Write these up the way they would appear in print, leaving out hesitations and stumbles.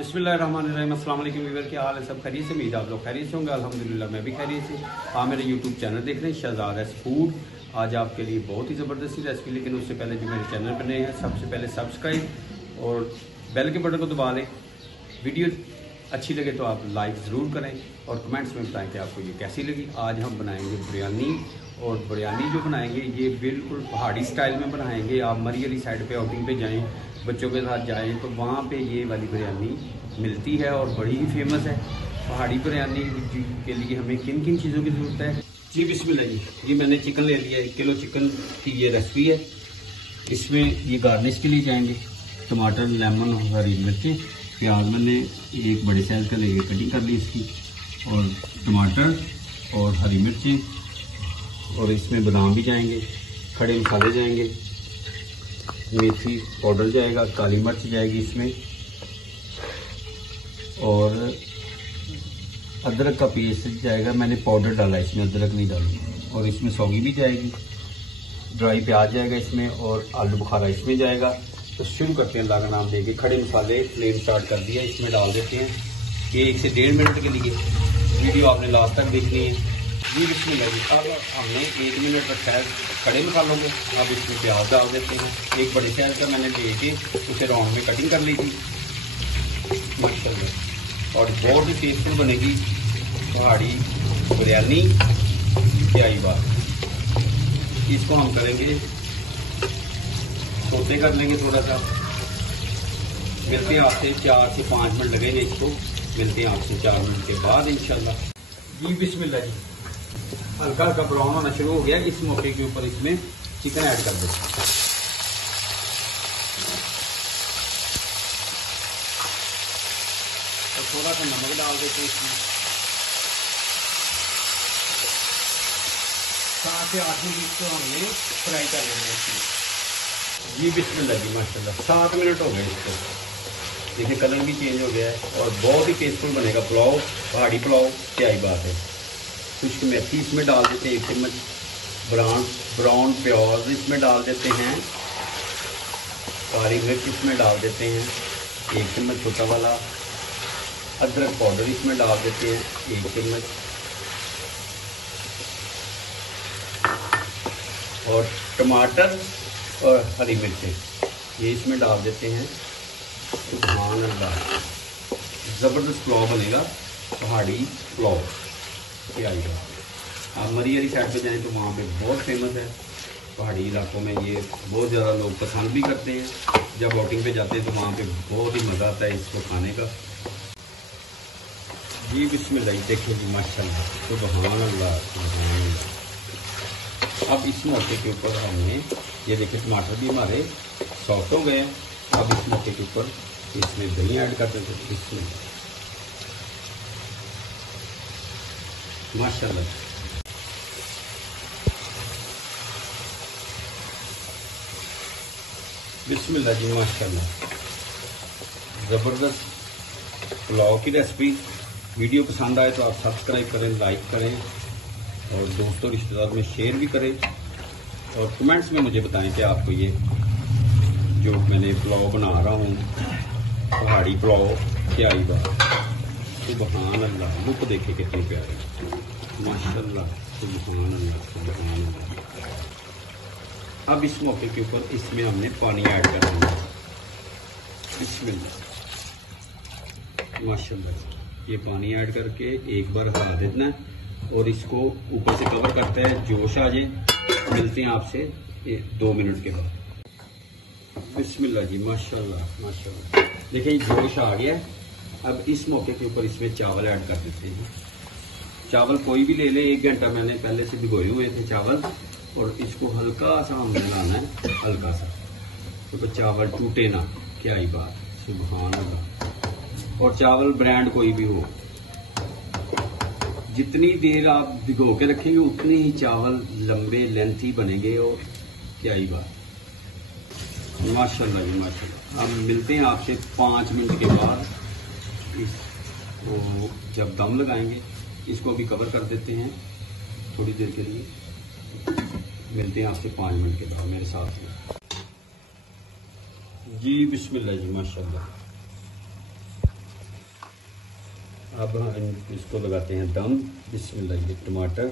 बिस्मिल्लाहिर्रहमानिर्रहीम। अस्सलाम वालेकुम व्यूअर, क्या हाल है? सब खैरियत से? उम्मीद आप लोग खैरियत से होंगे। अल्हम्दुलिल्लाह मैं भी खैरियत से। हाँ, मेरे यूट्यूब चैनल देख रहे हैं शहजाद एस फूड। आज आपके लिए बहुत ही ज़बरदस्ती रेसिपी, लेकिन उससे पहले जो मेरे चैनल पर नए हैं सबसे पहले सब्सक्राइब और बेल के बटन को दबा लें। वीडियो अच्छी लगे तो आप लाइक ज़रूर करें और कमेंट्स में बताएं कि आपको ये कैसी लगी। आज हम बनाएंगे बिरयानी, और बिरयानी जो बनाएंगे ये बिल्कुल पहाड़ी स्टाइल में बनाएंगे। आप मरी वाली साइड पे आउटिंग पे जाएं, बच्चों के साथ जाएं तो वहाँ पे ये वाली बिरयानी मिलती है और बड़ी ही फेमस है। पहाड़ी बिरयानी के लिए हमें किन किन चीज़ों की ज़रूरत है? जी बिस्मिल्लाह जी। ये मैंने चिकन ले लिया, 1 किलो चिकन की ये रेसिपी है। इसमें ये गार्निश के लिए जाएंगे टमाटर, लेमन, हरी मिर्ची, प्याज मैंने एक बड़े साइज का लेके कटिंग कर ली इसकी, और टमाटर और हरी मिर्ची, और इसमें बादाम भी जाएंगे, खड़े मसाले जाएंगे, मेथी पाउडर जाएगा, काली मिर्च जाएगी इसमें, और अदरक का पेस्ट जाएगा। मैंने पाउडर डाला इसमें, अदरक नहीं डाली। और इसमें सौगी भी जाएगी, ड्राई प्याज जाएगा इसमें, और आलू बुखारा इसमें जाएगा। तो शुरू करते हैं अल्लाह का नाम लेके। खड़े मसाले फ्लेम स्टार्ट कर दिया, इसमें डाल देते हैं। ये 1 से 1.5 मिनट के लिए वीडियो आपने लास्ट तक देखनी है। ये बिस्मिल्लाह जी। अब हमने 1 मिनट रखा है खड़े मसालों में। अब इसमें प्याज डाल देते हैं। एक बड़े साइज का मैंने लेके उसे राउंड में कटिंग कर ली थी माशाल्लाह। और बहुत ही टेस्टफुल बनेगी पहाड़ी बिरयानी, क्या ही बात। इसको हम करेंगे, सोते कर लेंगे थोड़ा सा। मिलते हैं आपसे 4 से 5 मिनट लगेंगे इसको। मिलते हैं आपसे 4 मिनट के बाद इंशाल्लाह। जी बिस्मिल्लाह जी। हल्का हल्का ब्राउन होना शुरू हो गया। इस मौके के ऊपर इसमें चिकन ऐड कर देते हैं। और थोड़ा सा नमक डाल देते हैं इसमें। 7 से 8 मिनट इसको हमने फ्राई कर लेना है इसमें। जी बिस्मिल्लाह जी माशाल्लाह। 7 मिनट हो गए इसको। देखिए कलर भी चेंज हो गया है और बहुत ही टेस्टफुल बनेगा पुलाव, पहाड़ी पुलाव, क्या ही बात है। खुश्क मेथी इसमें डाल देते हैं 1 चम्मच, ब्राउन प्याज इसमें डाल देते हैं, काली मिर्च इसमें डाल देते हैं 1 चम्मच छोटा वाला, अदरक पाउडर इसमें डाल देते हैं 1 चम्मच, और टमाटर और हरी मिर्चें ये इसमें डाल देते हैं। सुभान अल्लाह, ज़बरदस्त पुलाव बनेगा, पहाड़ी पुलाव, क्या ही बात। आप मरी वाली साइड पे जाएं तो वहाँ पे बहुत फेमस है। पहाड़ी इलाकों में ये बहुत ज़्यादा लोग पसंद भी करते हैं। जब आउटिंग पे जाते हैं तो वहाँ पे बहुत ही मज़ा आता है इसको खाने का। जी बिस्मिल्लाह। देखिए जी माशाल्लाह, सुभान अल्लाह, सुभान अल्लाह। अब इस मौके के ऊपर हमने ये देखिए टमाटर भी हमारे सॉफ्ट हो गए हैं। अब इस मौके के ऊपर इसमें दही ऐड कर देते हैं इसमें माशाल्लाह। बिस्मिल्लाह जी माशाल्लाह। ज़बरदस्त पुलाव की रेसिपी। वीडियो पसंद आए तो आप सब्सक्राइब करें, लाइक करें, और दोस्तों रिश्तेदार में शेयर भी करें, और कमेंट्स में मुझे बताएं कि आपको ये जो मैंने पुलाव बना रहा हूँ पहाड़ी पुलाव, क्या ही बात। सुभान अल्लाह, लुक देखे कितनी प्यारी माशाल्लाह, सुभान अल्लाह, सुभान अल्लाह। अब इस मौके के ऊपर इसमें हमने पानी ऐड कर देना। बिस्मिल्लाह माशाल्लाह। ये पानी ऐड करके एक बार हिला देना और इसको ऊपर से कवर करते हैं, जोश आ जाए। मिलते हैं आपसे 2 मिनट के बाद। बिस्मिल्लाह जी माशाल्लाह, माशाल्लाह। देखिए जोश आ गया है। अब इस मौके के ऊपर इसमें चावल ऐड कर देते हैं। चावल कोई भी ले ले, 1 घंटा मैंने पहले से भिगोए हुए थे चावल, और इसको हल्का सा हमने लाना है, हल्का सा, तो चावल टूटे ना, क्या ही बात, सुभान अल्लाह। और चावल ब्रांड कोई भी हो, जितनी देर आप भिगो के रखेंगे उतने ही चावल लंबे लेंथी बनेंगे, और क्या ही बात माशाल्लाह जी माशाल्लाह। अब मिलते हैं आपसे 5 मिनट के बाद। इसको जब दम लगाएंगे इसको भी कवर कर देते हैं थोड़ी देर के लिए। मिलते हैं आपसे 5 मिनट के बाद मेरे साथ में। जी बिस्मिल्लाह जी माशाल्लाह। अब हम इसको लगाते हैं दम। बिस्मिल्लाह। ये टमाटर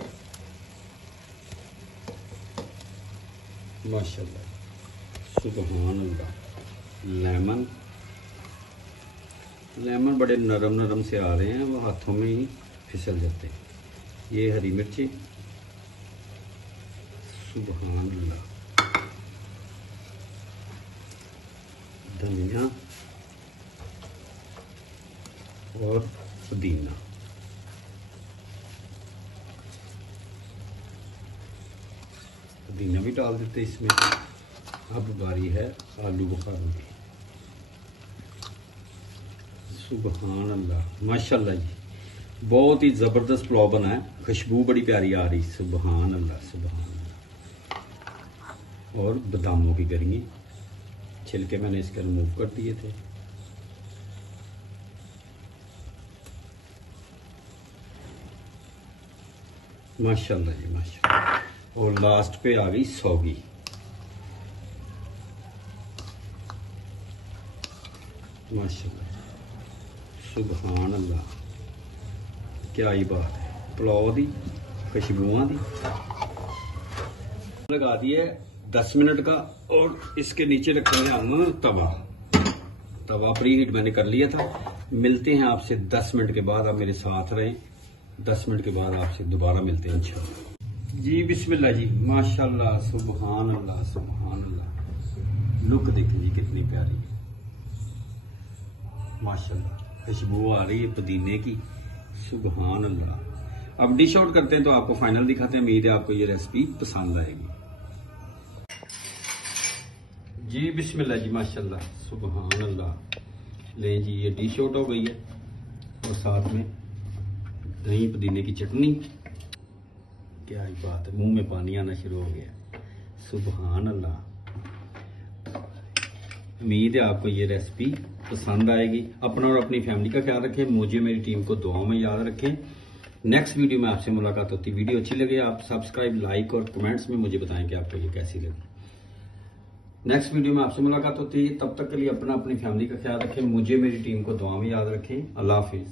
माशाल्लाह सुभान अल्लाह। लेमन बड़े नरम नरम से आ रहे हैं, वो हाथों में ही फिसल जाते हैं। ये हरी मिर्ची सुभान अल्लाह। धनिया और पुदीना। पुदीना भी डाल देते इसमें। अब बारी है आलू बुखारों की। सुभान अल्लाह माशाल्लाह जी, बहुत ही ज़बरदस्त पुलाव बना है। खुशबू बड़ी प्यारी आ रही। सुभान अल्लाह सुभान अल्लाह। और बादामों की करेंगे, छिलके मैंने इसके रिमूव कर दिए थे। माशाल्लाह जी माशाल्लाह। और लास्ट पे आ गई सौगी। माशाल्लाह सुभान अल्लाह, क्या ही बात है। पुलाव दी खुशबुआं दी। लगा दिए 10 मिनट का। और इसके नीचे रखेंगे हम तवा प्री हीट मैंने कर लिया था। मिलते हैं आपसे 10 मिनट के बाद। आप मेरे साथ रहें। 10 मिनट के बाद आपसे दोबारा मिलते हैं इंशाल्लाह जी। बिस्मिल्लाह जी माशाल्लाह सुभान अल्लाह सुभान अल्लाह। लुक देखें जी कितनी प्यारी माशाल्लाह। खुशबू आ रही है पुदीने की। सुभान अल्लाह। अब डिश आउट करते हैं तो आपको फाइनल दिखाते हैं। उम्मीद है आपको ये रेसिपी पसंद आएगी जी। बिस्मिल्लाह जी माशाल्लाह सुभान अल्लाह। ले जी ये डिश आउट हो गई है। और साथ में दही पुदीने की चटनी। क्या ही बात है, मुंह में पानी आना शुरू हो गया। सुभान अल्लाह। उम्मीद है आपको ये रेसिपी पसंद आएगी। अपना और अपनी फैमिली का ख्याल रखें। मुझे मेरी टीम को दुआओं में याद रखें। नेक्स्ट वीडियो में आपसे मुलाकात होती। वीडियो अच्छी लगे आप सब्सक्राइब, लाइक और कमेंट्स में मुझे बताएं कि आपको ये कैसी लगी। नेक्स्ट वीडियो में आपसे मुलाकात होती है। तब तक के लिए अपना अपनी फैमिली का ख्याल रखें। मुझे मेरी टीम को दुआ में याद रखें। अल्लाह हाफिज।